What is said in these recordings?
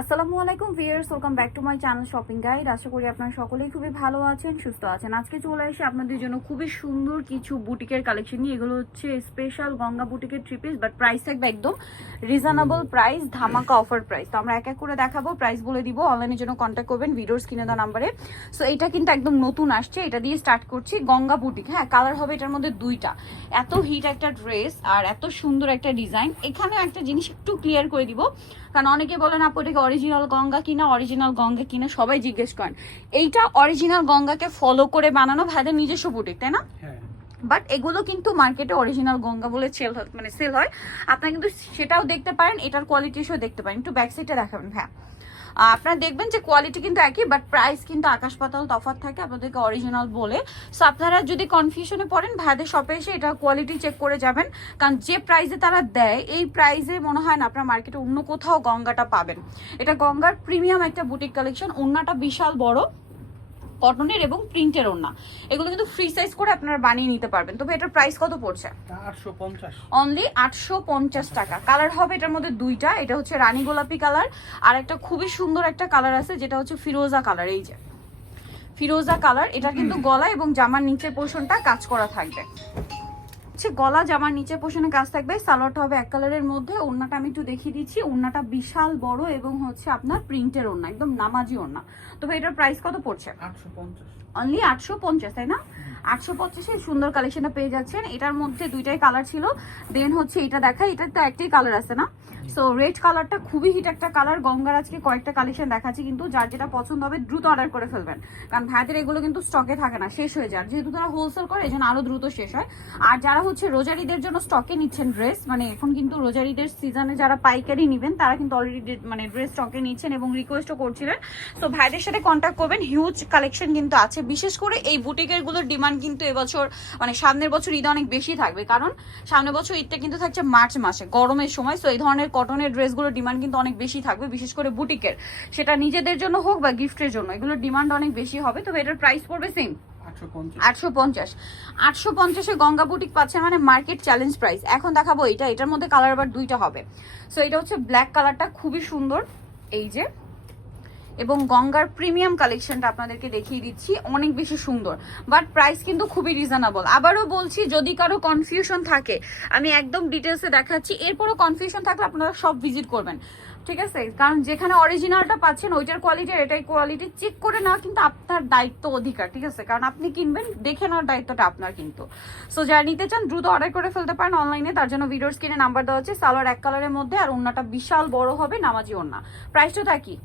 আসসালামু আলাইকুম viewers, welcome back to my channel shopping guide. আশা করি আপনারা সকলেই খুবই ভালো আছেন, সুস্থ আছেন। আজকে চলে এসে আপনাদের জন্য খুবই সুন্দর কিছু বুটিকের কালেকশন নিয়ে। এগুলো হচ্ছে স্পেশাল গঙ্গা বুটিকের থ্রি পিস, বাট প্রাইস থাকবে একদম রিজনেবল প্রাইস, ধামাকা অফার প্রাইস। তো আমরা এক এক করে দেখাবো, প্রাইস বলে দিব। অনলাইনের জন্য কন্ট্যাক্ট করবেন ভিডিওর স্ক্রিনে দেওয়া নাম্বারে। সো এটা কিন্তু একদম নতুন আসছে, এটা দিয়ে স্টার্ট করছি। গঙ্গা বুটিক, হ্যাঁ, কালার হবে এটার মধ্যে দুইটা। এত হিট একটা ড্রেস আর এত সুন্দর একটা ডিজাইন। এখানেও একটা জিনিস একটু ক্লিয়ার করে দিব, কারণ অনেকে বলেন আপু এটাকে অরিজিনাল গঙ্গা কিনা, অরিজিনাল গঙ্গা কিনা সবাই জিজ্ঞেস করেন। এইটা অরিজিনাল গঙ্গাকে ফলো করে বানানো ভাইদের নিজস্ব বুটিক, তাই না? বাট এগুলো কিন্তু মার্কেটে অরিজিনাল গঙ্গা বলে সেল হয়। আপনারা কিন্তু সেটাও দেখতে পারেন, এটার কোয়ালিটি এসেও দেখতে পারেন। একটু ব্যাক সাইডটা দেখাবেন হ্যাঁ। আপনারা দেখবেন যে কোয়ালিটি কিন্তু একই, বাট প্রাইস কিন্তু আকাশ পাতাল তফাৎ থাকে আপনাদেরকে অরিজিনাল বলে। সো আপনারা যদি কনফিউশনে পড়েন, ভাইদের শপে এসে এটা কোয়ালিটি চেক করে যাবেন, কারণ যে প্রাইসে তারা দেয় এই প্রাইসে মনে হয় না আপনার মার্কেটে অন্য কোথাও গঙ্গাটা পাবেন। এটা গঙ্গার প্রিমিয়াম একটা বুটিক কালেকশন। ওড়নাটা বিশাল বড়, কটনের এবং প্রিন্টের ওড়না। এগুলো কিন্তু ফ্রি সাইজ করে আপনারা বানিয়ে নিতে পারবেন। তবে এটার প্রাইস কত পড়ছে? 850, অনলি 850 টাকা। কালার হবে এটার মধ্যে দুইটা, এটা হচ্ছে রানী গোলাপি কালার, আর একটা খুবই সুন্দর একটা কালার আছে যেটা হচ্ছে ফিরোজা কালার। এই যে ফিরোজা কালার, এটা কিন্তু গলা এবং জামার নিচের পোর্শনটা কাজ করা থাকবে। গলা জামার নিচে পোষণে কাজ থাকবে। সালোয়ারটা হবে এক কালারের মধ্যে। ওড়নাটা আমি একটু দেখিয়ে দিচ্ছি। ওড়নাটা বিশাল বড় এবং হচ্ছে আপনার প্রিন্টের ওড়না, একদম নামাজি ওড়না। তবে এটার প্রাইস কত পড়ছে? 850, অনলি 850, তাই না? 850-এ সুন্দর কালেকশনটা পেয়ে যাচ্ছেন। এটার মধ্যে দুইটাই কালার ছিল, দেন হচ্ছে এটা দেখাই। এটার তো একটাই কালার আছে না? সো রেড কালারটা খুবই হিট একটা কালার। গঙ্গার আজকে কয়েকটা কালেকশন দেখাচ্ছি, কিন্তু যার যেটা পছন্দ হবে দ্রুত অর্ডার করে ফেলবেন, কারণ ভাইদের এগুলো কিন্তু স্টকে থাকে না, শেষ হয়ে যায়। যেহেতু তারা হোলসেল করে, এই জন্য আরো দ্রুত শেষ হয়। আর যারা হচ্ছে রোজারিদের জন্য স্টকে নিচ্ছেন ড্রেস, মানে এখন কিন্তু রোজারিদের সিজনে যারা পাইকারি নেবেন তারা কিন্তু অলরেডি মানে ড্রেস স্টকে নিচ্ছেন এবং রিকোয়েস্টও করছিলেন। সো ভাইদের সাথে কন্ট্যাক্ট করবেন, হিউজ কালেকশন কিন্তু আছে। বিশেষ করে এই বুটিকের গুলোর ডিমান্ড কিন্তু এবছর মানে সামনের বছর ঈদে অনেক বেশি থাকবে, কারণ সামনের বছর ঈদটা কিন্তু থাকছে মার্চ মাসে, গরমের সময়। সো এই ধরনের কটনের ড্রেসগুলোর ডিমান্ড কিন্তু অনেক বেশি থাকবে, বিশেষ করে বুটিকের, সেটা নিজেদের জন্য হোক বা গিফটের জন্য, এগুলোর ডিমান্ড অনেক বেশি হবে। তবে এটার প্রাইস পড়বে সেম 850। 850-এ গঙ্গা বুটিক পাচ্ছে মানে মার্কেট চ্যালেঞ্জ প্রাইস। এখন দেখাবো এটার মধ্যে কালার আবার দুইটা হবে। সো এটা হচ্ছে ব্ল্যাক কালারটা, খুবই সুন্দর। এই যে, এবং গঙ্গার প্রিমিয়াম কালেকশনটা আপনাদেরকে দেখিয়ে দিচ্ছি, অনেক বেশি সুন্দর, বাট প্রাইস কিন্তু খুবই রিজনেবল। আবারও বলছি, যদি কারো কনফিউশন থাকে আমি একদম ডিটেলসে দেখাচ্ছি, এরপরও কনফিউশন থাকলে আপনারা সব ভিজিট করবেন, ঠিক আছে? কারণ যেখানে অরিজিনালটা পাচ্ছেন ওইটার কোয়ালিটি এটাই কোয়ালিটি চেক করে নেওয়া কিন্তু আপনার দায়িত্ব, অধিকার, ঠিক আছে? কারণ আপনি কিনবেন, দেখে নেওয়ার দায়িত্বটা আপনার কিন্তু। সো যারা নিতে চান দ্রুত অর্ডার করে ফেলতে পারেন অনলাইনে। তার জন্য ভিডিওর স্ক্রিনে নাম্বার দেওয়া হচ্ছে। সালোয়ার এক কালারের মধ্যে, আর ওড়নাটা বিশাল বড় হবে, নামাজি ওড়না। প্রাইসটা তা কি?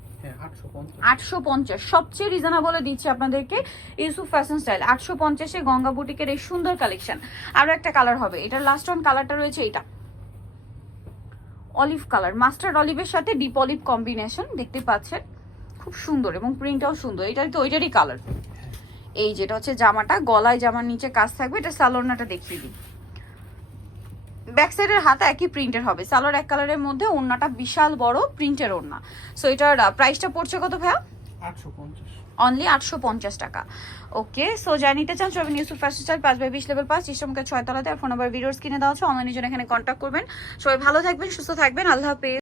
850। সবচেয়ে রিজনেবলে দিচ্ছি আপনাদেরকে ইউসুফ ফ্যাশন স্টাইল। 850-এ গঙ্গা বুটিকের এই সুন্দর কালেকশন। আরো একটা কালার হবে, এটার লাস্ট ওয়ান কালারটা রয়েছে এটা অলিভ কালার, মাস্টার্ড অলিভের সাথে ডিপ অলিভ কম্বিনেশন, দেখতে পাচ্ছেন, খুব সুন্দর এবং প্রিন্টটাও সুন্দর। এটাই তো ওইটারই কালার। এই যেটা হচ্ছে জামাটা, গলায় জামার নিচে কাজ থাকবে। এটা সালোয়ারটা দেখিয়ে দিই। ব্যাক সাইডের হাতা একই প্রিন্টের হবে। সালোয়ার এক কালারের মধ্যে, ওড়নাটা বিশাল বড় প্রিন্টের ওড়না। সো এটার প্রাইসটা পড়ছে কত ভাইয়া? 850, অনলি 850 টাকা। ওকে, সো যা নিতে চান সবাই ইউসুফ ফ্যাশন স্টাইল 5/20 লেভেল 5 ইস্টামকে 6 তলাতে। আর ফোন নাম্বার ভিডিওস কিনে দেওয়া হচ্ছে, অনলাইনে জন্য এখানে কন্ট্যাক্ট করবেন। সবাই ভালো থাকবেন, সুস্থ থাকবেন, আল্লাহ হাফেজ।